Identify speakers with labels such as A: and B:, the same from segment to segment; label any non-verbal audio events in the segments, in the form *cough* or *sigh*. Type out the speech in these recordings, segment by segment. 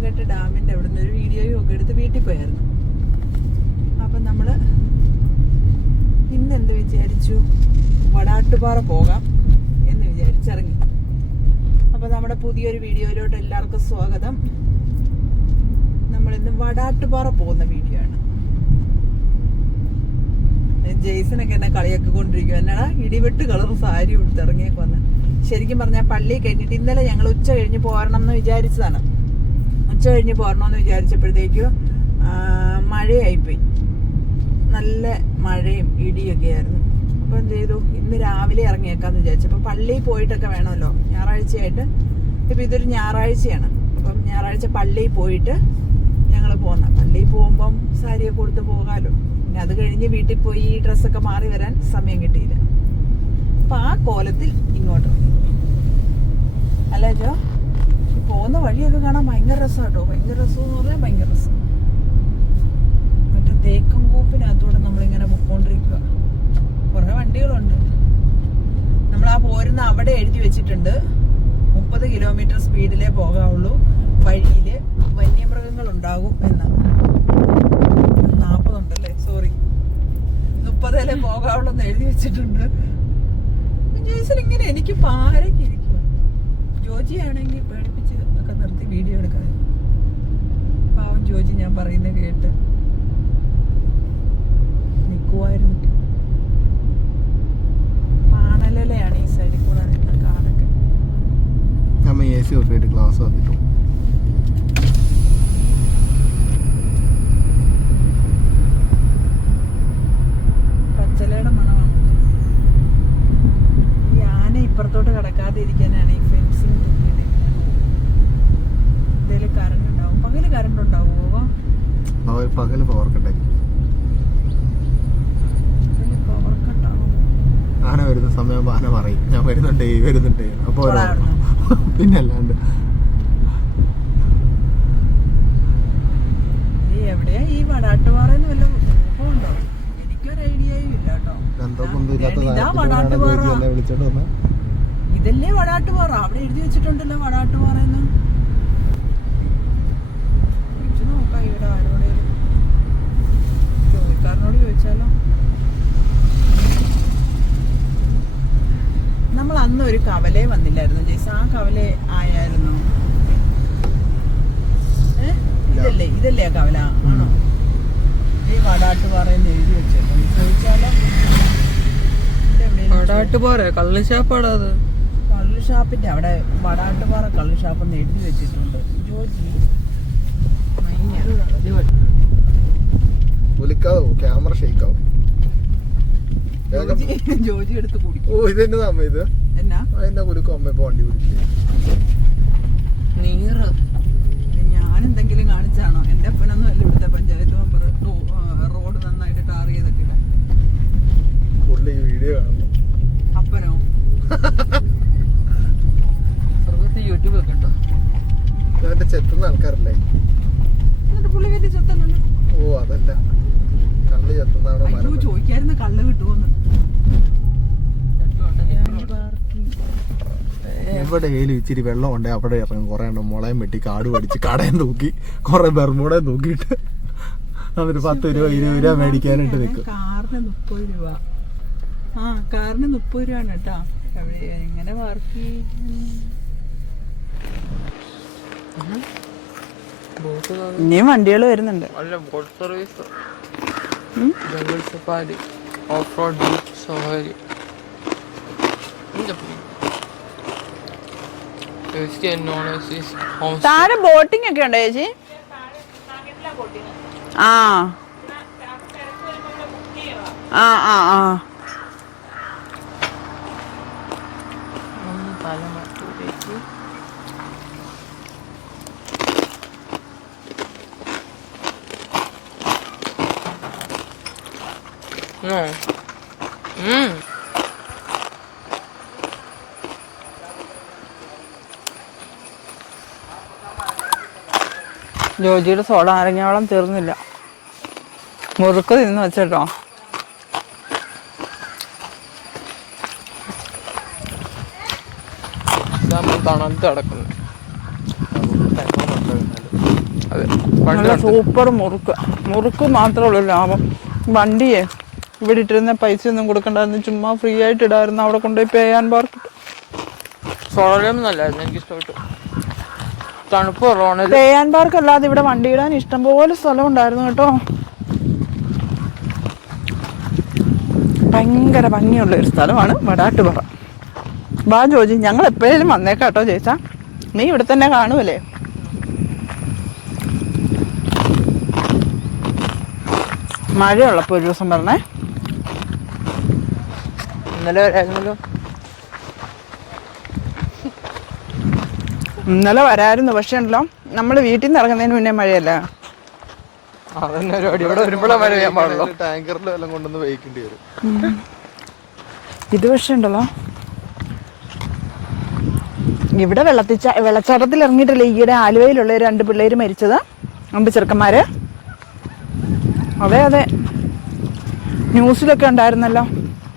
A: പോതത്താങ്കെട്ട് ഡാമിന്റെ അവിടെ നിന്ന് ഒരു വീഡിയോയും ഒക്കെ എടുത്ത് വീട്ടിൽ പോയായിരുന്നു. അപ്പം നമ്മൾ ഇന്ന് എന്ത് വിചാരിച്ചു? വടാട്ടുപാറ പോകാം എന്ന് വിചാരിച്ചിറങ്ങി. അപ്പോൾ നമ്മുടെ പുതിയൊരു വീഡിയോയിലോട്ട് എല്ലാവർക്കും സ്വാഗതം. നമ്മളിന്ന് വടാട്ടുപാറ പോകുന്ന വീഡിയോ ആണ്. ജെയ്സനൊക്കെ എന്നെ കളിയൊക്കെ കൊണ്ടിരിക്കും എന്നാടാ ഇടിവെട്ട് കളർ സാരി ഉടുത്തിറങ്ങിയൊക്കെ വന്ന് ശരിക്കും പറഞ്ഞാൽ പള്ളി കഴിഞ്ഞിട്ട് ഇന്നലെ ഞങ്ങൾ ഉച്ച കഴിഞ്ഞ് പോരണം എന്ന് വിചാരിച്ചതാണ്. ഉച്ച കഴിഞ്ഞ് പോരണമെന്ന് വിചാരിച്ചപ്പോഴത്തേക്കും മഴയായിപ്പോയി. നല്ല മഴയും ഇടിയൊക്കെ ആയിരുന്നു അപ്പോൾ എന്ത് ചെയ്തു? ഇന്ന് രാവിലെ ഇറങ്ങിയേക്കാന്ന് വിചാരിച്ചു. അപ്പോൾ പള്ളിയിൽ പോയിട്ടൊക്കെ വേണമല്ലോ. ഞായറാഴ്ചയായിട്ട്. ഇപ്പം ഇതൊരു ഞായറാഴ്ചയാണ്. അപ്പം ഞായറാഴ്ച പള്ളിയിൽ പോയിട്ട് ഞങ്ങൾ പോന്ന. പള്ളിയിൽ പോകുമ്പം സാരിയൊക്കെ കൊടുത്ത് പോകാമല്ലോ പിന്നെ അത് കഴിഞ്ഞ് വീട്ടിൽ പോയി ഈ ഡ്രസ്സൊക്കെ മാറി വരാൻ സമയം കിട്ടിയില്ല. അപ്പം ആ കോലത്തിൽ ഇങ്ങോട്ട് അല്ലേ ജോ? പോകുന്ന വഴിയൊക്കെ കാണാൻ ഭയങ്കര രസമാട്ടോ ഭയങ്കര രസം എന്ന് പറഞ്ഞാൽ ഭയങ്കര രസം. മറ്റേ തേക്കും കൂപ്പിനകത്തൂടെ നമ്മളിങ്ങനെ പൊക്കോണ്ടിരിക്കുക. കുറേ വണ്ടികളുണ്ട്. നമ്മൾ ആ പോരുന്ന അവിടെ എഴുതി വെച്ചിട്ടുണ്ട്. മുപ്പത് കിലോമീറ്റർ സ്പീഡിലേ പോകാവുള്ളൂ. വഴിയിൽ വന്യമൃഗങ്ങൾ ഉണ്ടാകും എന്ന്. നാൽപ്പതുണ്ടല്ലേ സോറി. മുപ്പതേലേ പോകാവുള്ളൂ എന്ന് എഴുതി വെച്ചിട്ടുണ്ട്. ജോയ്സൺ ഇങ്ങനെ എനിക്ക് പാരക്കിരിക്കും ജോജിയാണെങ്കിൽ ജോജി ആണെങ്കിൽ പേടിപ്പിച്ച് ഒക്കെ നിർത്തി വീഡിയോ എടുക്കാൻ പാവം ജോജി ഞാൻ പറയുന്നത് കേട്ട് നിൽക്കുമായിരുന്നു പാണലയാണ് ഈ സൈഡിൽ കൂടെ കാണൊക്കെ
B: അമ്മ എ സി ക്ലാസ് വന്നിട്ടു
A: പച്ചലയുടെ മണമാണ് ഈ ആന ഇപ്പുറത്തോട്ട് കിടക്കാതെ ഇരിക്കാനാണ് ഈ ഫെൻസിങ് തൂക്കിയിട്ടിരിക്കുന്നത് എന്തേലും കറണ്ട് ഉണ്ടാവും പകൽ കറണ്ട് ഉണ്ടാവുമോ
B: പകൽ പവർ കട്ടായി ആന വരുന്ന സമയം ആന പറയും ഞാൻ വരുന്നുണ്ട് വരുന്നുണ്ട്. അപ്പോൾ പിന്നെ അല്ലാണ്ട്.
A: ഇതല്ലേ വടാട്ടുപാറ? അവിടെ എഴുതി വെച്ചിട്ടുണ്ടല്ലോ വടാട്ടുപാറ എന്ന് നോക്കാം ഇവിടെ ആരോടേലും ജോലിക്കാരനോട് ചോദിച്ചാലോ? നമ്മൾ അന്ന് ഒരു കവലേ വന്നില്ലായിരുന്നു ജയ്സ്. ആ കവലെ ആയായിരുന്നു? ഇതല്ലേ ഇതല്ലേ ആ കവല? ആണോ? ഈ വടാട്ട് വടാട്ടുപാറയെന്ന് എഴുതി വെച്ചേക്കും ചോദിച്ചാലോ?
C: വടാട്ടുപാറ കള്ളുഷാപ്പാടാ അത്?
A: കള്ള് ഷാപ്പിന്റെ അവിടെ വടാട്ടുപാറ കള്ളുഷാപ്പ് എന്ന് എഴുതി വെച്ചിട്ടുണ്ട്. ജോജി ഭയങ്കര
B: വിളിക്കാതെ ക്യാമറ ഷെയ്ക്കാവും ആവും
A: ജോജി എടുത്ത് കുടിക്കും.
B: ഓ ഇതെന്നെ അമ്മ ഇത്?
A: എന്നാ?
B: കുലുക്കും അമ്മ ഇപ്പൊ വണ്ടി കുടിക്കും
C: നീറ്.
A: ഞാൻ എന്തെങ്കിലും കാണിച്ചാണോ? എന്റെ അപ്പനൊന്നും അല്ല ഇവിടുത്തെ പഞ്ചായത്ത് മെമ്പർ റോഡ് നന്നായിട്ട് ടാർ ചെയ്തൊക്കെ
B: പുള്ളി ഈ വീഡിയോ കാണുന്നു.
A: അപ്പനോ?
C: സ്വർഗത്ത് യൂട്യൂബ് ഒക്കെ ഉണ്ടോ?
B: ചെത്തുന്ന ആൾക്കാരല്ലേ?
A: പുള്ളി വലിയ ചെത്തല്ലോ
B: ഓ അതല്ല. കള്ള് ചെത്തുന്നതാണോ
A: അയ്യോ ചോദിക്കായിരുന്നു കള്ള് കിട്ടുമെന്ന്
B: ഇവിടെ ഏലും ഇച്ചിരി വെള്ളം ഉണ്ട് അവിടെ ഇറങ്ങും. കുറെ എണ്ണം മുളയും വെട്ടി കാട് പഠിച്ച് കടയും തൂക്കി കുറെ ബെർമൂടെ തൂക്കിയിട്ട് അവർ പത്ത് രൂപ ഇരുപത് രൂപ മേടിക്കാനായിട്ട് നിൽക്കും.
A: കാറിന് മുപ്പത് രൂപ. ആ കാറിന് മുപ്പത് രൂപയാണ് കേട്ടോ. എവിടെ എങ്ങനെ വർക്ക് ഇനിയും വണ്ടികൾ വരുന്നുണ്ട്.
C: Service jungle safari off road beach safari
A: താഴെ ബോട്ടിംഗ് ഒക്കെ ഉണ്ടോ ചേച്ചി? ആ. ആ ആ ആ.
C: No. Mmm.
A: ജോജിയുടെ സോഡ നാരങ്ങാവളം തീർന്നില്ല. മുറുക്ക് തിന്ന് വെച്ചോ
D: സൂപ്പർ മുറുക്ക്. മുറുക്ക് മാത്രമേ ഉള്ളൂ ലാഭം. വണ്ടിയേ ഇവിടെ ഇട്ടിരുന്ന പൈസ ഒന്നും കൊടുക്കണ്ടായിരുന്നു. ചുമ്മാ ഫ്രീ ആയിട്ട് ഇടായിരുന്നു. അവിടെ കൊണ്ടുപോയി പേ ചെയ്യാൻ പാർക്ക്
C: നല്ലായിരുന്നു എനിക്ക് ഇഷ്ടപ്പെട്ടു തണുപ്പ് കുറവാണ്.
D: പേ ചെയ്യാൻ പാർക്ക് അല്ലാതെ ഇവിടെ വണ്ടി ഇടാൻ ഇഷ്ടംപോലെ സ്ഥലം ഉണ്ടായിരുന്നു കേട്ടോ. ഭയങ്കര ഭംഗിയുള്ള ഒരു സ്ഥലമാണ് വടാട്ടുപറ. ബാ ജോജി ഞങ്ങൾ എപ്പോഴേലും വന്നേക്കാട്ടോ ചേച്ചാ. നീ ഇവിടെ തന്നെ കാണുമല്ലേ മഴയുള്ളപ്പോൾ ഒരു ദിവസം പറഞ്ഞേ
C: ഇന്നലെ വരായിരുന്നല്ലോ
D: ഇന്നലെ വരായിരുന്നു. പക്ഷെ ഉണ്ടല്ലോ നമ്മൾ വീട്ടിൽ നിന്ന് ഇറങ്ങുന്നതിന് മുന്നേ മഴയല്ല?
C: അതന്നെ പരിപാടി ഇവിടെ വരുമ്പോഴേ മഴ ചെയ്യാൻ പാടുള്ളൂ.
B: ടാങ്കറിൽ എല്ലാം കൊണ്ടുവന്ന് വരും.
D: ഇത് പക്ഷേ ഉണ്ടല്ലോ ഇവിടെ വെള്ളത്തിച്ച വെള്ളച്ചാട്ടത്തിൽ ഇറങ്ങിയിട്ടില്ല ഈയിടെ ആലുവയിലുള്ള രണ്ട് പിള്ളേര് മരിച്ചത് അമ്പ് ചെറുക്കന്മാര്. അതെ അതെ. ന്യൂസിലൊക്കെ ഉണ്ടായിരുന്നല്ലോ
C: അതും ഇല്ലല്ലോ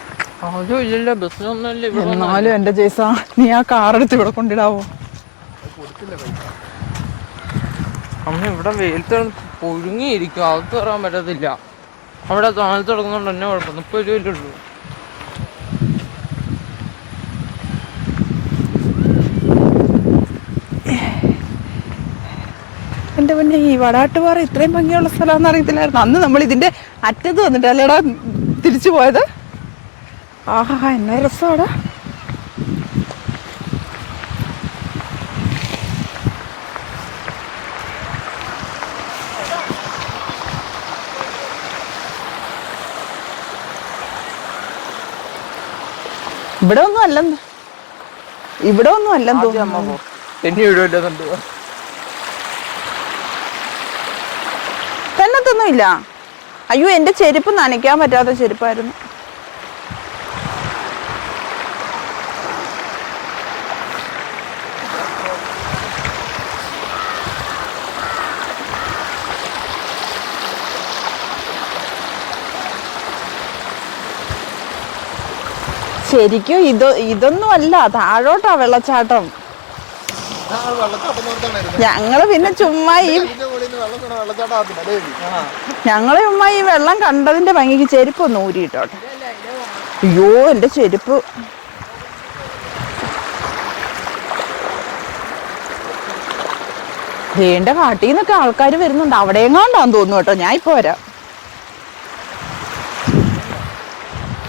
C: ബസ്സിനൊന്നുമല്ല ഇവിടെ
D: എന്നാലും എന്റെ ജയ്സ നീ ആ കാറെടുത്ത് ഇവിടെ കൊണ്ടിടാവോ?
C: അമ്മ ഇവിടെ വെയിലത്ത് പൊഴുങ്ങിയിരിക്കും അകത്ത് കയറാൻ പറ്റത്തില്ല. അവിടെ തണുത്ത് തുടങ്ങുന്നോണ്ട് തന്നെ കുഴപ്പം ഇപ്പൊ ഒരു ഉള്ളൂ
D: എന്റെ പിന്നെ ഈ വടാട്ടുപാറ ഇത്രയും ഭംഗിയുള്ള സ്ഥലമാണെന്ന് അറിയത്തില്ലായിരുന്നു. അന്ന് നമ്മൾ ഇതിന്റെ അറ്റത്ത് വന്നിട്ട് അല്ലേടാ തിരിച്ചു പോയത്? ആഹാ എന്നാ രസമാണ് ഇവിടെ ഒന്നും അല്ലെന്ന്. ഇവിടെ ഒന്നും അല്ലെന്ന് തോന്നുന്നു.
C: പോ. എന്നെ വീടുമല്ലെന്നുണ്ട്
D: തന്നത്തൊന്നും ഇല്ല അയ്യോ എന്റെ ചെരുപ്പ് നനയ്ക്കാൻ പറ്റാത്ത ചെരുപ്പായിരുന്നു. ശരിക്കും ഇത് ഇതൊന്നും അല്ല താഴോട്ടാ വെള്ളച്ചാട്ടം. ഞങ്ങൾ പിന്നെ ചുമ്മാ ഈ ഞങ്ങൾ ചുമ്മാ ഈ വെള്ളം കണ്ടതിന്റെ ഭംഗിക്ക് ചെരുപ്പ് ഒന്ന് ഊരിയിട്ടോട്ടെ. അയ്യോ എന്റെ ചെരുപ്പ്. വേണ്ട കാട്ടിൽ നിന്നൊക്കെ ആൾക്കാർ വരുന്നുണ്ട്. അവിടെ എങ്ങാണ്ടാന്ന് തോന്നുന്നു കേട്ടോ. ഞാൻ ഇപ്പൊ വരാം.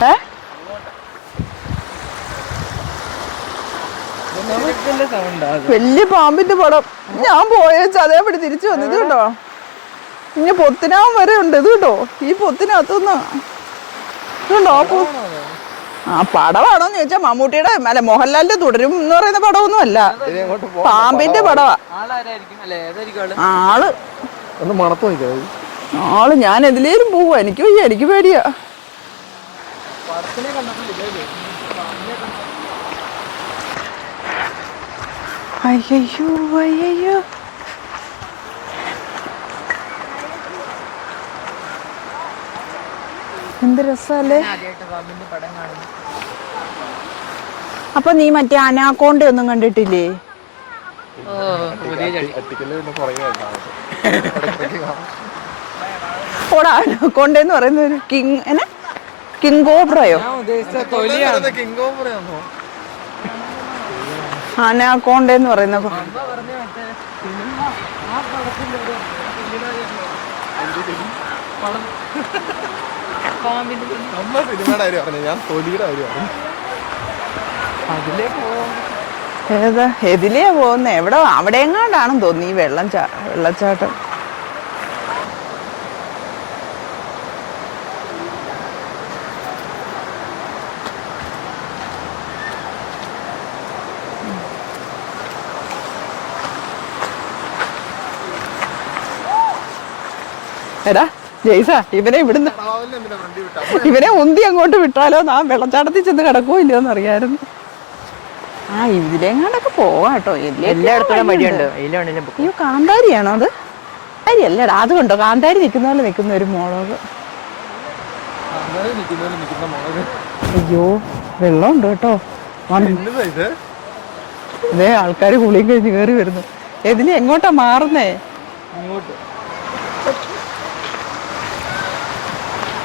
D: ഏ? വലിയ പാമ്പിന്റെ പടം. ഞാൻ പോയേച്ച് അതേപടി തിരിച്ചു വന്നത് കേട്ടോ. ഇനി പൊത്തിനാൻ വരെ ഉണ്ട് ഇത് കേട്ടോ. ഈ പൊത്തിനകത്തുനിന്ന്. ഇതുണ്ടോ ആ പടവാണോ എന്ന് പടമാണോന്ന് ചോദിച്ചാൽ മമ്മൂട്ടിയുടെ അല്ല മോഹൻലാലിന്റെ തുടരും എന്ന് പറയുന്ന പടമൊന്നും അല്ല. പാമ്പിന്റെ പടവാ.
C: ആളാരായിരിക്കും? അല്ലെ ഏതായിരിക്കും
B: ആൾ?
D: ആൾ. ഞാൻ എതിലേലും പോവാ. എനിക്ക് വയ്യ എനിക്ക് പേടിയാ. അയ്യോ അയ്യോ എന്ത് രസല്ലേ? അപ്പൊ നീ മറ്റേ അനാക്കോണ്ട ഒന്നും കണ്ടിട്ടില്ലേ? ഓടാ അനാക്കോണ്ട എന്ന് പറയുന്ന ഒരു കിങ് എന്നാ? കിങ് കോബ്രയോ?
B: കിങ്
D: അനാക്കോണ്ട എന്ന് പറയുന്ന ഏതാ? എതിലെയാ പോകുന്നത് എവിടെ? അവിടെ എങ്ങാണ്ടാണെന്ന് തോന്നി ഈ വെള്ളം വെള്ളച്ചാട്ടം. എടാ ജയ്സ ഇവനെ ഇവിടുന്ന് ഇവനെ ഉന്തി അങ്ങോട്ട് വിട്ടാലോ? നാ വെള്ളച്ചാട്ടത്തിൽ ചെന്ന് കിടക്കുമോ ഇല്ലയോ എന്ന് അറിയായിരുന്നു. ആ ഇതിലെങ്ങാണ്ടൊക്കെ പോവാട്ടോ
C: എല്ലായിടത്തും വഴിയുണ്ട്. അതിലാണെങ്കിലും
D: അയ്യോ കാന്താരിയാണോ അത്? അരി അല്ലടാ അത് കണ്ടോ കാന്താരി നിൽക്കുന്ന പോലെ നിൽക്കുന്ന ഒരു മോളോട് അയ്യോ വെള്ളമുണ്ട് കേട്ടോ.
B: അതെ ഇത്
D: ആൾക്കാർ കുളിയും കഴിഞ്ഞ് കയറി വരുന്നു. ഇതിന് എങ്ങോട്ടാ മാറുന്നേ?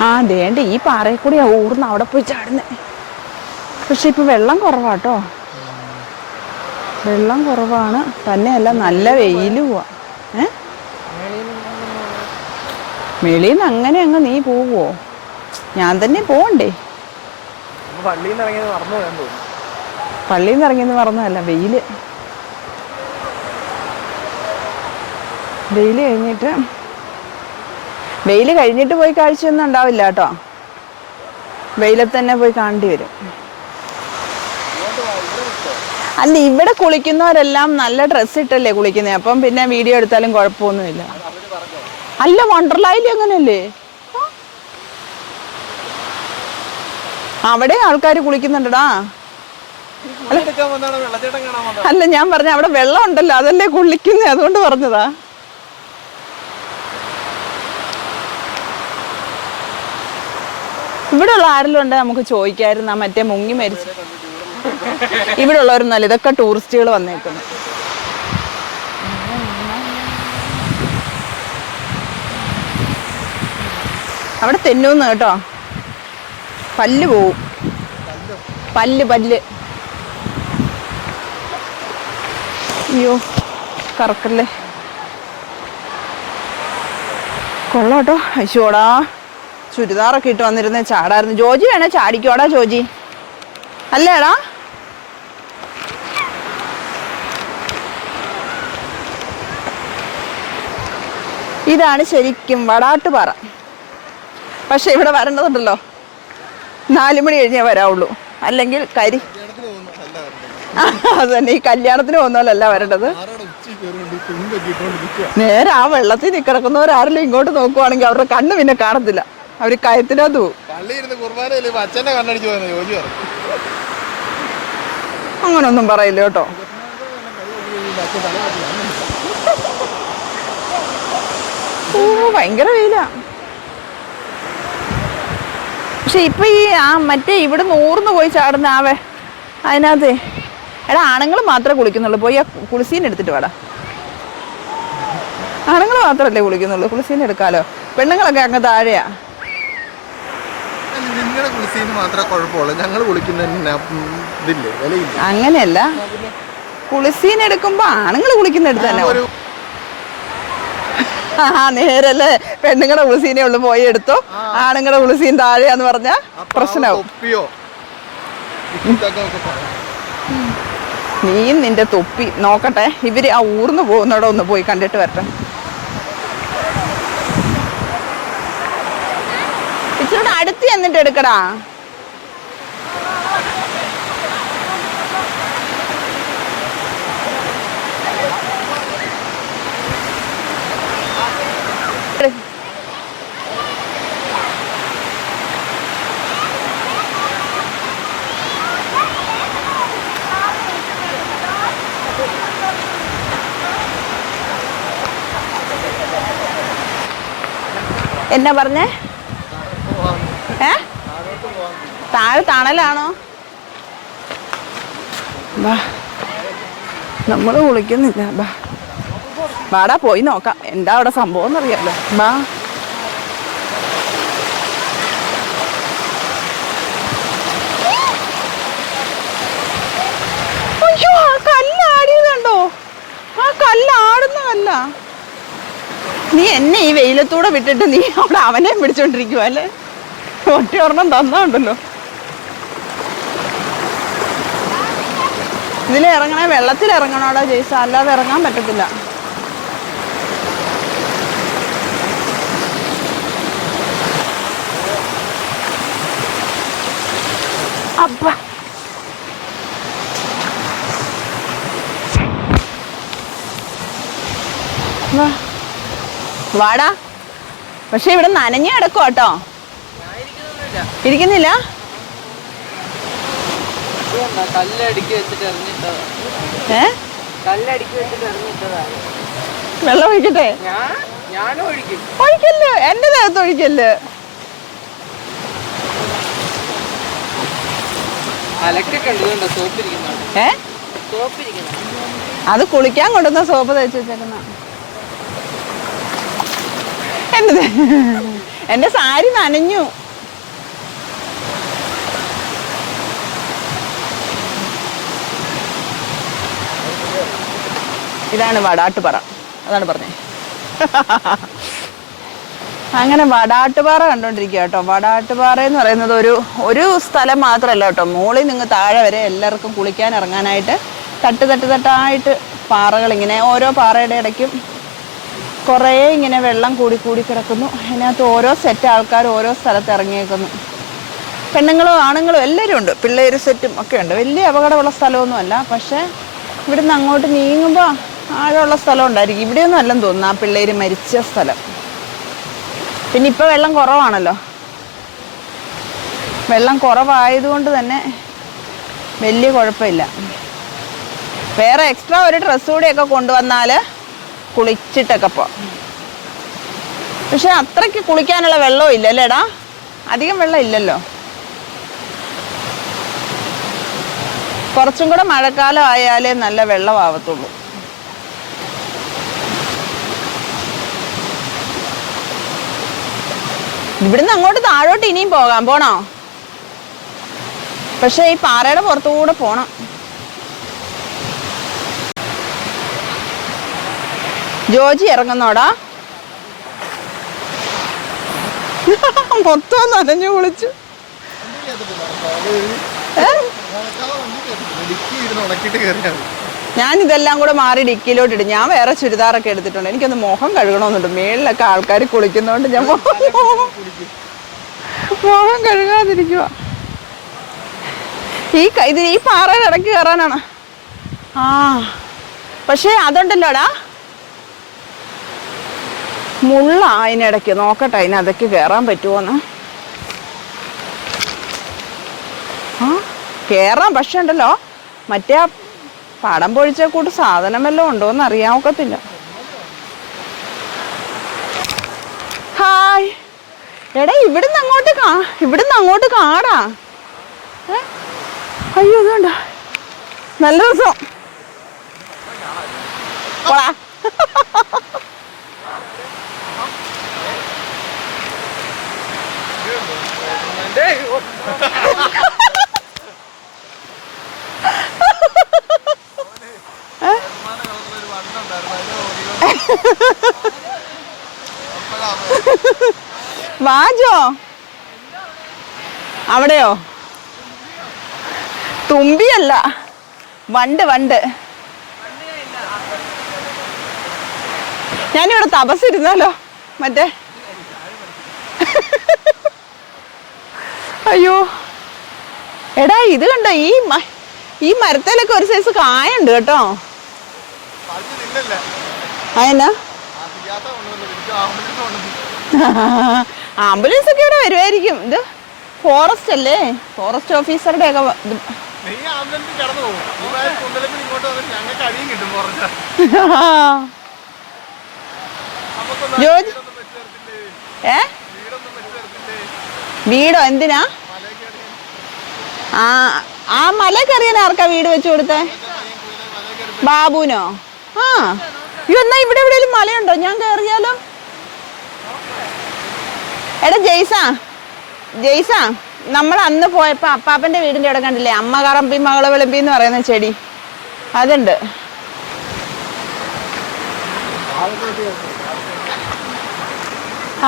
D: ആ ദേണ്ട ഈ പാറയിൽ കൂടിയാ ഊർന്ന് അവിടെ പോയി ചാടുന്നേ. പക്ഷെ ഇപ്പൊ വെള്ളം കുറവാട്ടോ. വെള്ളം കുറവാണ്. തന്നെയല്ല നല്ല വെയിലുവാ ഏ? വെളിയിൽ അങ്ങനെ അങ്ങ് നീ പോവോ? ഞാൻ തന്നെ പോവണ്ടേ?
B: പള്ളിയിൽ നിന്ന് ഇറങ്ങിയത് മറന്നു തോന്നുന്നു.
D: പള്ളിയിൽ നിന്ന് ഇറങ്ങിയെന്ന് പറഞ്ഞതല്ല വെയിൽ. വെയിൽ കഴിഞ്ഞിട്ട് വെയിൽ കഴിഞ്ഞിട്ട് പോയി കാഴ്ചയൊന്നും ഉണ്ടാവില്ല കേട്ടോ. വെയിലത്ത് തന്നെ പോയി കാണേണ്ടി വരും. അല്ല ഇവിടെ കുളിക്കുന്നവരെല്ലാം നല്ല ഡ്രസ്സ് ഇട്ടല്ലേ കുളിക്കുന്നത് അപ്പം പിന്നെ വീഡിയോ എടുത്താലും കുഴപ്പമൊന്നുമില്ല. അല്ല വണ്ടർലായിൽ അങ്ങനെയല്ലേ? അവിടെ ആൾക്കാർ കുളിക്കുന്നുണ്ടടാ. അല്ല ഞാൻ പറഞ്ഞ അവിടെ വെള്ളം ഉണ്ടല്ലോ അതല്ലേ കുളിക്കുന്നേ? അതുകൊണ്ട് പറഞ്ഞതാ. ഇവിടെ ഉള്ള ആരെല്ലാം ഉണ്ട്? നമുക്ക് ചോദിക്കായിരുന്നു. മറ്റേ മുങ്ങി മരിച്ചു ഇവിടെ ഉള്ളവരൊന്നല്ല ഇതൊക്കെ ടൂറിസ്റ്റുകൾ വന്നേക്കുന്നു. അവിടെ തെന്നൂന്ന് കേട്ടോ. പല്ല് പോവും. പല്ല് പല്ല്. അയ്യോ കറക്കല്ലേ. കൊള്ളാട്ടോ അയ്യോടാ ചുരിദാറൊക്കെ ഇട്ട് വന്നിരുന്ന ചാടായിരുന്നു. ജോജി വേണേ ചാടിക്കോടാ ജോജി. അല്ലേടാ ഇതാണ് ശരിക്കും വടാട്ടുപാറ. പക്ഷെ ഇവിടെ വരേണ്ടതുണ്ടല്ലോ. നാലു മണി കഴിഞ്ഞേ വരാവുള്ളൂ. അല്ലെങ്കിൽ കരി. അത് തന്നെ ഈ കല്യാണത്തിന് പോകുന്നതല്ല വരേണ്ടത്. നേരെ ആ വെള്ളത്തിൽ നിൽക്കിടക്കുന്നവർ ആരെങ്കിലും ഇങ്ങോട്ട് നോക്കുവാണെങ്കിൽ അവരുടെ കണ്ണ് പിന്നെ കാണത്തില്ല. അവർ കയത്തിനകത്ത് പോകും
B: കുർബാനയിൽ അച്ഛന്റെ കണ്ണടിച്ച് ജോലി
D: അങ്ങനൊന്നും പറയില്ല കേട്ടോ. ഓ ഭയങ്കര വെയിലാ. പക്ഷെ ഇപ്പൊ ഈ ആ മറ്റേ ഇവിടെ നൂർന്ന് പോയി ചാടുന്ന ആവേ അതിനകത്ത്. എടാ ആണുങ്ങൾ മാത്രമേ കുളിക്കുന്നുള്ളൂ. പോയി ആ കുളിസീൻ എടുത്തിട്ട് വേടാ. ആണുങ്ങൾ മാത്രമല്ലേ കുളിക്കുന്നുള്ളൂ. കുളിസീൻ എടുക്കാലോ. പെണ്ണുങ്ങളൊക്കെ അങ്ങ് താഴെയാ.
B: നിങ്ങളുടെ കുളിസീന് മാത്രമേ കുഴപ്പമുള്ളൂ. ഞങ്ങൾ കുളിക്കുന്നതിന് ഉം, ഇതില്ലേ വിലയില്ല?
D: അങ്ങനെയല്ല. കുളിസീൻ എടുക്കുമ്പോ ആണുങ്ങൾ കുളിക്കുന്നെടുത്ത് തന്നെ ആ നേരല്ലേ. പെണ്ണുങ്ങളുടെ കുളിസീനെ ഉള്ളു പോയി എടുത്തു. ആണുങ്ങളുടെ കുളിസീൻ താഴെയാന്ന് പറഞ്ഞ
B: പ്രശ്നവും.
D: നീയും നിന്റെ തൊപ്പി നോക്കട്ടെ. ഇവർ ആ ഊർന്ന് പോകുന്നവിടെ ഒന്ന് പോയി കണ്ടിട്ട് വരട്ടെ. അടുത്ത് എന്നിട്ട് എടുക്കടാ. എന്നാ പറഞ്ഞേ ഏ താഴെ തണലാണോ? ബാ നമ്മൾ കുളിക്കുന്നില്ല. ബാ വാടാ പോയി നോക്കാം. എന്താ അവിടെ സംഭവം എന്നറിയാലോ. ബാ. കണ്ടോ? നീ എന്നെ ഈ വെയിലത്തൂടെ വിട്ടിട്ട് നീ അവിടെ അവനെ പിടിച്ചോണ്ടിരിക്കുവല്ലേ ഒറ്റ ഒരെണ്ണം തന്നുണ്ടല്ലോ ഇതിൽ ഇറങ്ങണേ വെള്ളത്തിൽ ഇറങ്ങണോടോ ജെയ്സ. അല്ലാതെ ഇറങ്ങാൻ പറ്റത്തില്ല. അപ്പ. വാടാ. പക്ഷെ ഇവിടെ നനഞ്ഞു കിടക്കും കേട്ടോ. ഇരിക്കുന്നില്ല? വെള്ളം ഒഴിക്കട്ടെ? ഒഴിക്കല്ലോ എന്റെ ദേഹത്ത് ഒഴിക്കല്ലോ. അത് കുളിക്കാൻ കൊണ്ടുവന്ന സോപ്പ് തയ്ച്ചു വെച്ചേക്കുന്ന. എന്റെ സാരി നനഞ്ഞു. ഇതാണ് വടാട്ടുപാറ. അതാണ് പറഞ്ഞേ. അങ്ങനെ വടാട്ടുപാറ കണ്ടോണ്ടിരിക്കുക കേട്ടോ വടാട്ടുപാറ എന്ന് പറയുന്നത് ഒരു ഒരു സ്ഥലം മാത്രമല്ല കേട്ടോ മുകളിൽ നിങ്ങൾ താഴെ വരെ എല്ലാവർക്കും കുളിക്കാൻ ഇറങ്ങാനായിട്ട് തട്ട് തട്ട് തട്ടായിട്ട് പാറകൾ ഇങ്ങനെ ഓരോ പാറയുടെ ഇടയ്ക്കും കുറേ ഇങ്ങനെ വെള്ളം കൂടി കൂടി കിടക്കുന്നു. അതിനകത്ത് ഓരോ സെറ്റ് ആൾക്കാർ ഓരോ സ്ഥലത്ത് ഇറങ്ങിയേക്കുന്നു. പെണ്ണുങ്ങളും ആണുങ്ങളും എല്ലാവരും ഉണ്ട്. പിള്ളേർ സെറ്റും ഒക്കെ ഉണ്ട്. വലിയ അപകടമുള്ള സ്ഥലമൊന്നുമല്ല. പക്ഷേ ഇവിടുന്ന് അങ്ങോട്ട് നീങ്ങുമ്പോൾ ആഴമുള്ള സ്ഥലം ഉണ്ടായിരിക്കും ഇവിടെയൊന്നും അല്ലെന്ന് തോന്നുന്നു. ആ പിള്ളേർ മരിച്ച സ്ഥലം. പിന്നെ ഇപ്പോൾ വെള്ളം കുറവാണല്ലോ. വെള്ളം കുറവായതുകൊണ്ട് തന്നെ വലിയ കുഴപ്പമില്ല. വേറെ എക്സ്ട്രാ ഒരു ഡ്രസ്സ് കൂടിയൊക്കെ കൊണ്ടുവന്നാൽ കുളിച്ചിട്ടൊക്കെ പോവാം പക്ഷെ അത്രയ്ക്ക് കുളിക്കാനുള്ള വെള്ളവും ഇല്ലല്ലേടാ? അധികം വെള്ളം ഇല്ലല്ലോ. കുറച്ചും കൂടെ മഴക്കാലം ആയാലേ നല്ല വെള്ളമാവത്തുള്ളൂ. ഇവിടുന്ന് അങ്ങോട്ട് താഴോട്ട് ഇനിയും പോകാം. പോണോ? പക്ഷെ ഈ പാറയുടെ പുറത്തുകൂടെ പോണം. ജോജി ഇറങ്ങുന്നോടാ. *laughs* മൊത്തം നനഞ്ഞു കുളിച്ചു. ഏ? ഞാൻ ഇതെല്ലാം കൂടെ മാറി ഡിക്കിയിലോട്ട് ഇടും ഞാൻ വേറെ ചുരിദാറൊക്കെ എടുത്തിട്ടുണ്ട്. എനിക്കൊന്ന് മുഖം കഴുകണമെന്നുണ്ട്. മേളിലൊക്കെ ആൾക്കാർ കുളിക്കുന്നതുകൊണ്ട് ഞാൻ മുഖം കഴുകാതിരിക്കുക ഈ ഇത് ഈ പാറയുടെ ഇടയ്ക്ക് കയറാനാണ്. ആ പക്ഷേ അതുണ്ടല്ലോടാ. മുള്ള അതിനിടയ്ക്ക് നോക്കട്ടെ അതിനതൊക്കെ കയറാൻ പറ്റുമോന്ന് ആ കയറാം പക്ഷെ ഉണ്ടല്ലോ. മറ്റേ പടം പൊഴിച്ച കൂട്ട് സാധനം വല്ലതും ഉണ്ടോന്ന് അറിയാൻ ഒക്കത്തില്ല ഹായ്. എടാ ഇവിടുന്ന് അങ്ങോട്ട് കാ ഇവിടുന്ന് അങ്ങോട്ട് കാടാ? അയ്യോ അതുകൊണ്ട നല്ല ദിവസം പോടാ. *laughs* *laughs* *laughs* വാജോ? അവിടെയോ? തുമ്പിയല്ല. വണ്ട് വണ്ട്. ഞാനിവിടെ തപസ്സിരുന്നല്ലോ. മറ്റേ. *laughs* അയ്യോ. എടാ ഇത് കണ്ടോ ഈ ഈ മരത്തിലൊക്കെ ഒരു സൈസ് കായുണ്ട് കേട്ടോ. അതെന്നാ? *laughs* ആംബുലൻസ് ഒക്കെ ഇവിടെ വരുമായിരിക്കും ഇത് ഫോറസ്റ്റ് അല്ലേ? ഫോറസ്റ്റ് ഓഫീസറുടെ ഒക്കെ *laughs* ഏ? വീടോ? എന്തിനാ? ആ ആ മല കറിയാൻ ആർക്കാ വീട് വെച്ചു കൊടുത്തേ? ബാബുനോ? ആ. എന്നാ ഇവിടെ എവിടെയെങ്കിലും മലയുണ്ടോ? ഞാൻ കയറിയാലോ എടാ ജെയ്സാ. ജെയ്സാ നമ്മൾ അന്ന് പോയപ്പോ അപ്പാപ്പന്റെ വീടിന്റെ അവിടെ കണ്ടില്ലേ? അമ്മ കറമ്പി മകളെ വിളമ്പി എന്ന് പറയുന്ന ചെടി. അതുണ്ട്.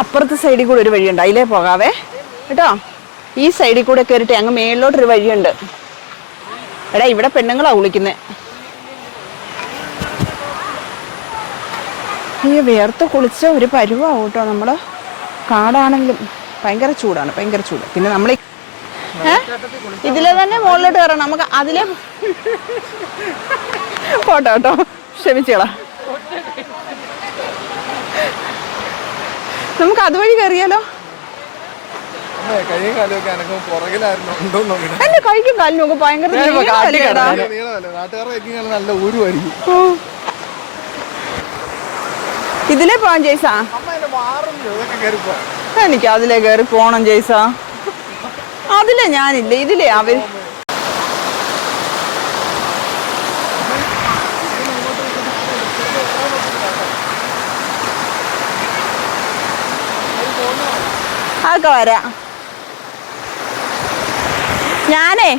D: അപ്പുറത്തെ സൈഡിൽ കൂടെ ഒരു വഴിയുണ്ട്. അതിലേ പോകാവേ. കേട്ടോ? ഈ സൈഡിൽ കൂടെ കയറിയിട്ട് അങ്ങ് മേളിലോട്ടൊരു വഴിയുണ്ട്. എടാ ഇവിടെ പെണ്ണുങ്ങളാ വിളിക്കുന്നേ. ഈ വേർത്ത് കുളിച്ച ഒരു പരുവാവും കേട്ടോ നമ്മൾ കാടാണെങ്കിലും ഭയങ്കര ചൂടാണ് ഭയങ്കര ചൂട്. പിന്നെ നമ്മൾ ഇതിലെ തന്നെ മുകളിലോട്ട് കയറണം നമുക്ക് അതിലെ പോട്ടോ കേട്ടോ. ക്ഷമിച്ചോളാം നമുക്ക് അതുവഴി കയറിയാലോ എന്റെ കൈക്കും കാലിനും ഒക്കെ ഭയങ്കര ഇതിലേ പോവാൻ ജയ്സാ. എനിക്ക് അതിലേ കയറി പോണം ജയ്സാ. അതിലേ ഞാനില്ല ഇതിലേ അവർ അതൊക്കെ വരാ. ഞാനേ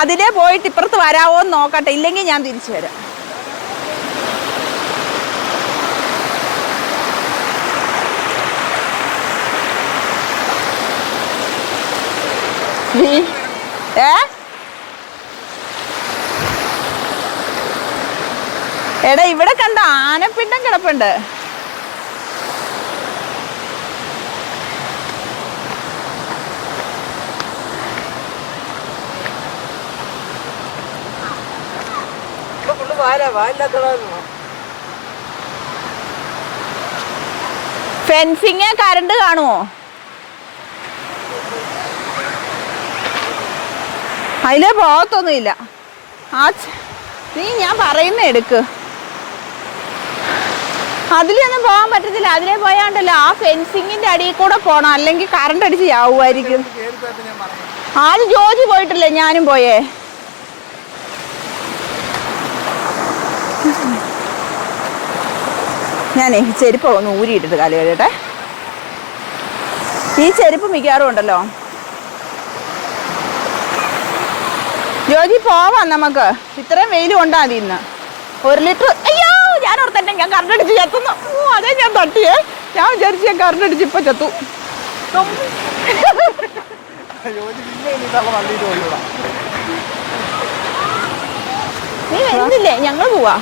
D: അതിലേ പോയിട്ട് ഇപ്പുറത്ത് വരാവോ എന്ന് നോക്കട്ടെ ഇല്ലെങ്കിൽ ഞാൻ തിരിച്ചു വരാം. ഏ? എടാ ഇവിടെ കണ്ട ആനപ്പിണ്ടം കിടപ്പുണ്ട്. ഫെൻസിങ് കരണ്ട് കാണുമോ അതിലെ പോകത്തൊന്നുമില്ല ആ നീ ഞാൻ പറയുന്ന എടുക്ക്. അതിലൊന്നും പോകാൻ പറ്റത്തില്ല. അതിലെ പോയാണ്ടല്ലോ ആ ഫെൻസിങ്ങിന്റെ അടിയിൽ കൂടെ പോണം. അല്ലെങ്കിൽ കറണ്ട് അടിച്ച് ചാവുമായിരിക്കും. ആര് ജോജി പോയിട്ടില്ലേ ഞാനും പോയേ? ഞാനേ ചെരുപ്പ് ഒന്ന് ഊരിയിട്ടിട്ട് കാലി ഈ ചെരുപ്പ് മിക്കാറും ഉണ്ടല്ലോ. ജോജി പോവാം നമുക്ക്. ഇത്രയും വെയിൽ കൊണ്ടാ മതി ഇന്ന്. ഒരു ലിറ്റർ അയ്യോ ഞാൻ ഓർത്തന്നെ ഞാൻ കറണ്ട് അടിച്ച് ചത്തുന്നു. ഓ അതേ ഞാൻ തട്ടിയേ. ഞാൻ വിചാരിച്ചു ഞാൻ കറണ്ട് അടിച്ച് ഇപ്പൊ ചത്തു. നീ വരുന്നില്ലേ? ഞങ്ങൾ പോവാ.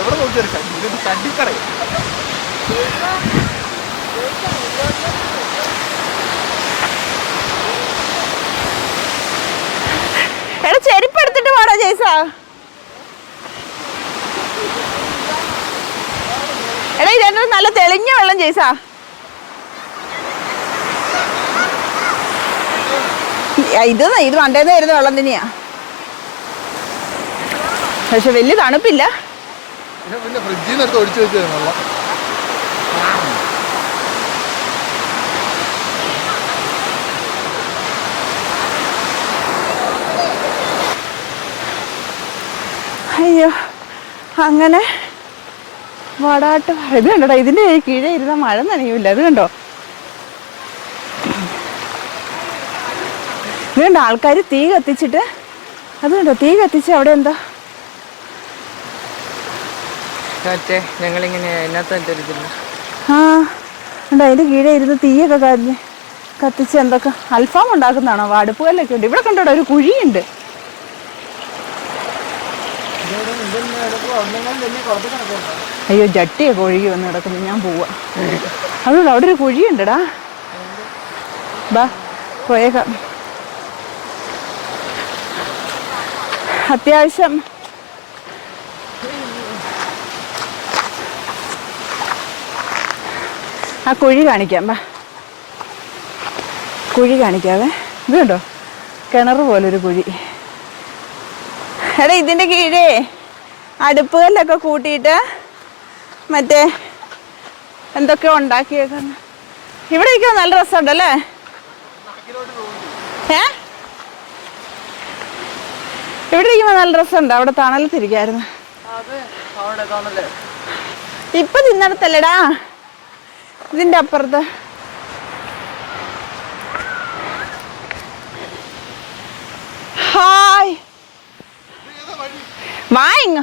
B: എവിടെ നോക്കിയാലും
D: എടാ ചെരുപ്പ് എടുത്തിട്ട് പാടാ ജയ്സ. എടാ ഇതെന്താ നല്ല തെളിഞ്ഞ വെള്ളം ജയ്സ. ഇത് ഇത് വണ്ടേന്ന് വരുന്ന വെള്ളം തന്നെയാ. പക്ഷെ വലിയ തണുപ്പില്ല
B: പിന്നെ ഫ്രിഡ്ജിൽ നിന്ന് എടുത്ത് ഒഴിച്ചു വെച്ചതാണല്ലോ
D: അയ്യോ അങ്ങനെ വടാട്ട് ഇത് കണ്ടോടാ ഇതിന്റെ കീഴേ ഇരുന്ന മഴ നനയൂല അത് കണ്ടോ? ഇത് കണ്ടോ ആൾക്കാർ തീ കത്തിച്ചിട്ട് അത് കണ്ടോ തീ കത്തിച്ച് അവിടെ എന്താ?
C: ഞങ്ങളിങ്ങനെ
D: ആ അതിന്റെ കീഴെ ഇരുന്ന് തീയൊക്കെ കത്തിച്ച് എന്തൊക്കെ അൽഫാം ഉണ്ടാക്കുന്നതാണോ? വാടുപ്പുകല്ലൊക്കെ ഉണ്ട്. ഇവിടെ കണ്ടോടാ ഒരു കുഴിയുണ്ട്. അയ്യോ ജട്ടിയൊക്കെ ഒഴുകി വന്ന് കിടക്കുന്നു ഞാൻ പോവാ. അതുകൊണ്ട് അവിടെ ഒരു കുഴിയുണ്ടടാ. ബാ പോയേക്കാം. അത്യാവശ്യം. ആ കുഴി കാണിക്കാം ബാ. കുഴി കാണിക്കാവേ. ഇത് കണ്ടോ? കിണർ പോലൊരു കുഴി. എടാ ഇതിന്റെ കീഴേ അടുപ്പുകല്ലൊക്കെ കൂട്ടിയിട്ട് മറ്റേ എന്തൊക്കെയോ ഉണ്ടാക്കിയേക്കുന്ന ഇവിടെ ഇരിക്കാൻ നല്ല രസമുണ്ടല്ലേ? ഏ? ഇവിടെ ഇരിക്കുമ്പോൾ നല്ല രസമുണ്ട്. അവിടെ തണലത്തിരിക്കായിരുന്നു ഇപ്പൊ തിന്നടത്തല്ലേടാ. ഇതിന്റെ അപ്പുറത്ത്. ഹായ്. വാ ഇങ്ങ.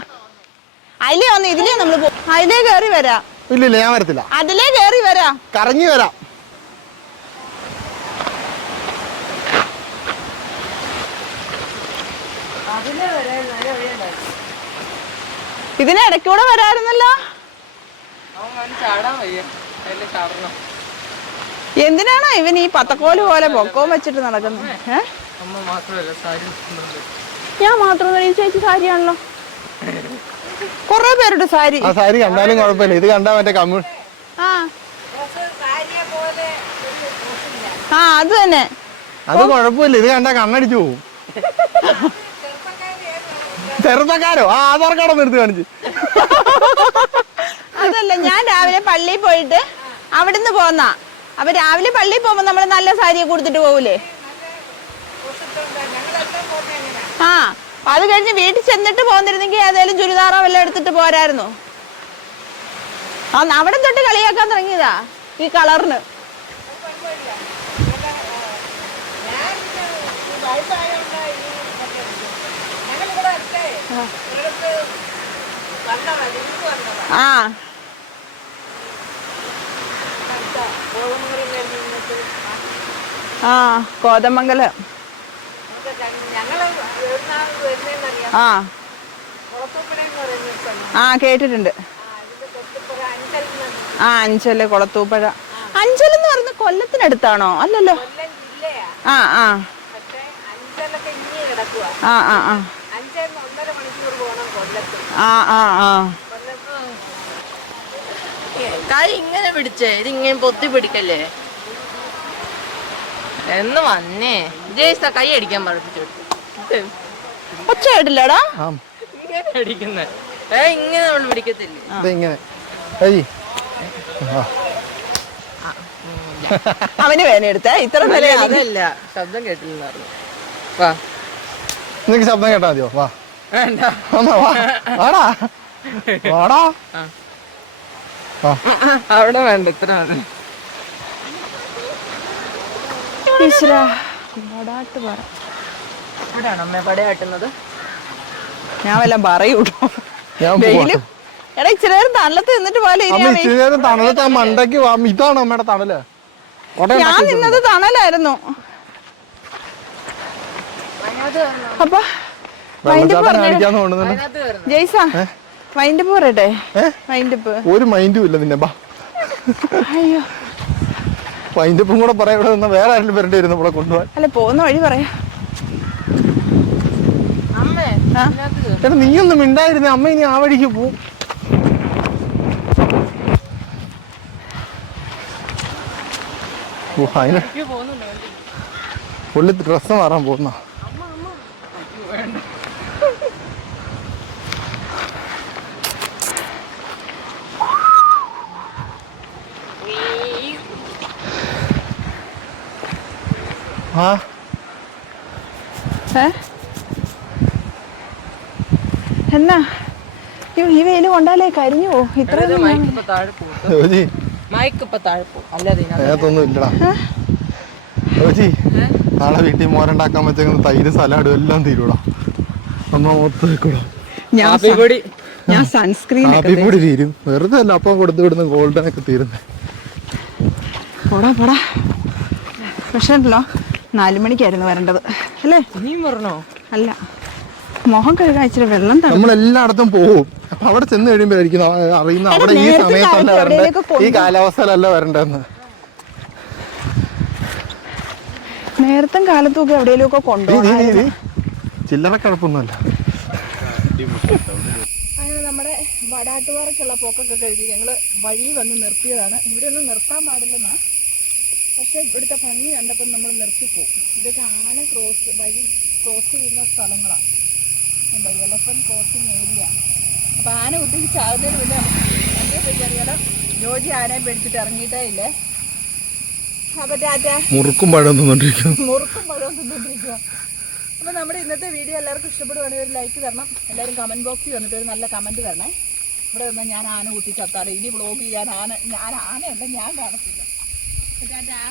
D: അതിലേ വന്ന് ഇതിലേ നമ്മൾ പോ അതിലേ കയറി വരാം.
B: ഇല്ല ഇല്ല ഞാൻ വരത്തില്ല.
D: അതിലേ കയറി വരാം.
B: കറങ്ങി വരാം.
D: ഇതിന് ഇടയ്ക്കൂടെ വരായിരുന്നല്ലോ?
C: അവൻ ചാടാൻ വയ്യ അതിൽ ചാടണം
D: എന്തിനാണോ ഇവൻ ഈ പത്തക്കോൽ പോലെ പൊക്കവും വെച്ചിട്ട് നടക്കുന്നത്
C: ഞാൻ മാത്രമല്ല സാരി ഉടുക്കുന്നുണ്ട്.
D: ഞാൻ മാത്രം ഈ ചേച്ചി സാരിയാണല്ലോ. കൊറേ പേരുടെ സാരി.
B: ആ സാരി കണ്ടാലും കുഴപ്പമില്ല. ഇത് കണ്ടാ മറ്റേ കമ്മ്യൂ
D: ആ. ആ അത് തന്നെ.
B: അത് കുഴപ്പമില്ല. ഇത് കണ്ടാ കണ്ണടിച്ചു പോവും. ചെറുപ്പക്കാരോ? ആ ആധാർ കാർഡ് എടുത്ത് കാണിച്ചു.
D: അതല്ല ഞാൻ രാവിലെ പള്ളിയിൽ പോയിട്ട് അവിടുന്ന് പോന്നാ. അപ്പൊ രാവിലെ പള്ളിയിൽ പോകുമ്പോ നമ്മൾ നല്ല സാരിയെ കൊടുത്തിട്ട് പോകൂലേ ആ. അത് കഴിഞ്ഞ് വീട്ടിൽ ചെന്നിട്ട് പോന്നിരുന്നെങ്കിൽ ഏതായാലും ചുരിദാറോ വല്ലതും എടുത്തിട്ട് പോരായിരുന്നു. ആ അവിടെ തൊട്ട് കളിയാക്കാൻ തുടങ്ങിയതാ ഈ കളറിന്.
A: ആ. ആ കോതമംഗലം. ആ. ആ കേട്ടിട്ടുണ്ട്.
D: ആ അഞ്ചൽ
A: കുളത്തൂപ്പഴ. അഞ്ചൽ എന്ന് പറയുന്ന കൊല്ലത്തിനടുത്താണോ? അല്ലല്ലോ. ആ ആ. ആ ആ ആ. ആ ആ ആ.
C: കൈ ഇങ്ങനെ പിടിച്ചേ? ഇതിങ്ങനെ പൊത്തി പിടിക്കല്ലേ? എന്ന് വന്നേ. ജയിച്ച കൈ അടിക്കാൻ പഠിപ്പിച്ചു
A: ഒച്ച കേട്ടില്ലടാ
B: ആ.
C: ഇങ്ങനെ അടിക്കുന്നേ. ഏ ഇങ്ങനെ നമ്മൾ പിടിക്കത്തില്ലേ?
B: ഇതെങ്ങനെ. ഏയ്. ആ.
A: അവന് വേന എടുത്തേ? ഇത്ര
C: അല്ല,
A: നില
C: അതല്ല. ശബ്ദം കേട്ടില്ലെന്നായിരുന്നു വാ.
B: നിനക്ക് ശബ്ദം കേട്ടാ മതിയോ? വാ.
C: വേണ്ട.
B: വാടാ. വാടാ.
C: അവിടെ വേണ്ട ഇത്ര.
A: ഈശ്വരാ പറ.
C: അമ്മ പടയാട്ടുന്നത്
A: ഞാൻ വല്ല പറയൂട്ടോ
B: ഞാൻ
A: വെയിലും. എടാ ഇച്ചിരി നേരം തണലത്ത് നിന്നിട്ട് പോലെ ഇനി ഞാൻ
B: ഇച്ചിരി നേരം തണലത്ത് ആ മണ്ടയ്ക്ക് വാ. ഇതാണ് അമ്മയുടെ തണൽ. കൊട
A: ഞാൻ നിന്നത് തണലായിരുന്നു. അപ്പൊ ജയ്സ വൈൻഡപ്പ് പറയട്ടെ വൈൻഡപ്പ്
B: ഒരു മൈൻഡും ഇല്ല നിന്നെ. ബാ.
A: അയ്യോ.
B: മൈൻഡപ്പും കൂടെ പറയാം ഇവിടെ വേറെ ആരെങ്കിലും വരേണ്ടി വരുന്നു ഇവിടെ കൊണ്ടുപോകാൻ.
A: അല്ല പോകുന്ന വഴി പറയാ
C: അമ്മേ
A: ആ?
C: അതിനകത്ത് കയറുന്നു
B: നീയൊന്നും മിണ്ടായിരുന്നേ. അമ്മ ഇനി ആ വഴിക്ക് പോവും. പുള്ളി ഡ്രസ്സ് മാറാൻ പോകുന്ന ആ?
A: ഏ? എന്നാ? ഈ വെയിൽ കൊണ്ടാലേ കരിഞ്ഞു പോ.
B: നാളെ വീട്ടിൽ മോരുണ്ടാക്കാൻ വെച്ചേക്കുന്ന തൈര് സലാഡും എല്ലാം തീരൂടാ. അമ്മ മൊത്തം വെക്കൂടാ.
A: ഞാൻ
C: കാപ്പിപ്പൊടി
A: ഞാൻ സൺസ്ക്രീൻ
B: കാപ്പി കൂടി തീരും. വെറുതെ അല്ല അപ്പം കൊടുത്തു വിടുന്ന ഗോൾഡൻ ഒക്കെ തീരുന്നേ.
A: പോടാ പോടാ. പക്ഷേ ഉണ്ടല്ലോ നാലു മണിക്കായിരുന്നു വരേണ്ടത്. അല്ലേ?
C: ഇനിയും പറഞ്ഞോ
A: അല്ല. മുഖം കഴുകാൻ ഇച്ചിരി വെള്ളം
B: നമ്മൾ എല്ലായിടത്തും പോവും. അപ്പൊ അവിടെ ചെന്ന് കഴിയുമ്പോഴായിരിക്കും അറിയുന്ന അവിടെ ഈ സമയത്തല്ല വരണ്ടേ? ഈ കാലാവസ്ഥയിലല്ല വരണ്ടെന്ന്.
A: നേരത്തും കാലത്തും ഒക്കെ എവിടെയെങ്കിലും കൊണ്ടുപോകും
B: ചില്ലറ കിടപ്പൊന്നുമല്ല.
A: അങ്ങനെ നമ്മുടെ വടാട്ടുപാറയ്ക്കുള്ള പോക്കൊക്കെ കഴിഞ്ഞ് ഞങ്ങൾ വഴി വന്ന് നിർത്തിയതാണ്. ഇവിടെ ഒന്നും നിർത്താൻ പാടില്ലെന്നാ. പക്ഷെ ഇവിടുത്തെ ഭംഗി കണ്ടപ്പോൾ നമ്മൾ നിർത്തിപ്പോവും. ഇതൊക്കെ ആന ക്രോസ് വഴി ക്രോസ് ചെയ്യുന്ന സ്ഥലങ്ങളാണ് എന്താ എലഫന്റ് ക്രോസിങ് ഏരിയ അപ്പോൾ ആന കുത്തിക്ക് ചാകുന്നതിന് മുന്നേ പറ്റി അറിയാലോ? ജോജി ആനയെ പിടിച്ചിട്ട് ഇറങ്ങിയിട്ടേ ഇല്ലേ? അപ്പോൾ ടാറ്റ
B: മുറുക്കും പഴം തിന്നോണ്ടിരിക്കും
A: മുറുക്കും പഴവും തിന്നോണ്ടിരിക്കുക അപ്പോൾ നമ്മുടെ ഇന്നത്തെ വീഡിയോ എല്ലാവർക്കും ഇഷ്ടപ്പെടുവാണെങ്കിൽ ഒരു ലൈക്ക് തരണം. എല്ലാവരും കമന്റ് ബോക്സിൽ വന്നിട്ട് ഒരു നല്ല കമന്റ് തരണേ. ഇവിടെ വന്നാൽ ഞാൻ ആന കൂട്ടി ചത്താറ് ഇനി വ്ളോഗ് ചെയ്യാൻ ആന ഞാൻ ആനയല്ല ഞാൻ കാണത്തില്ല. ടാറ്റാ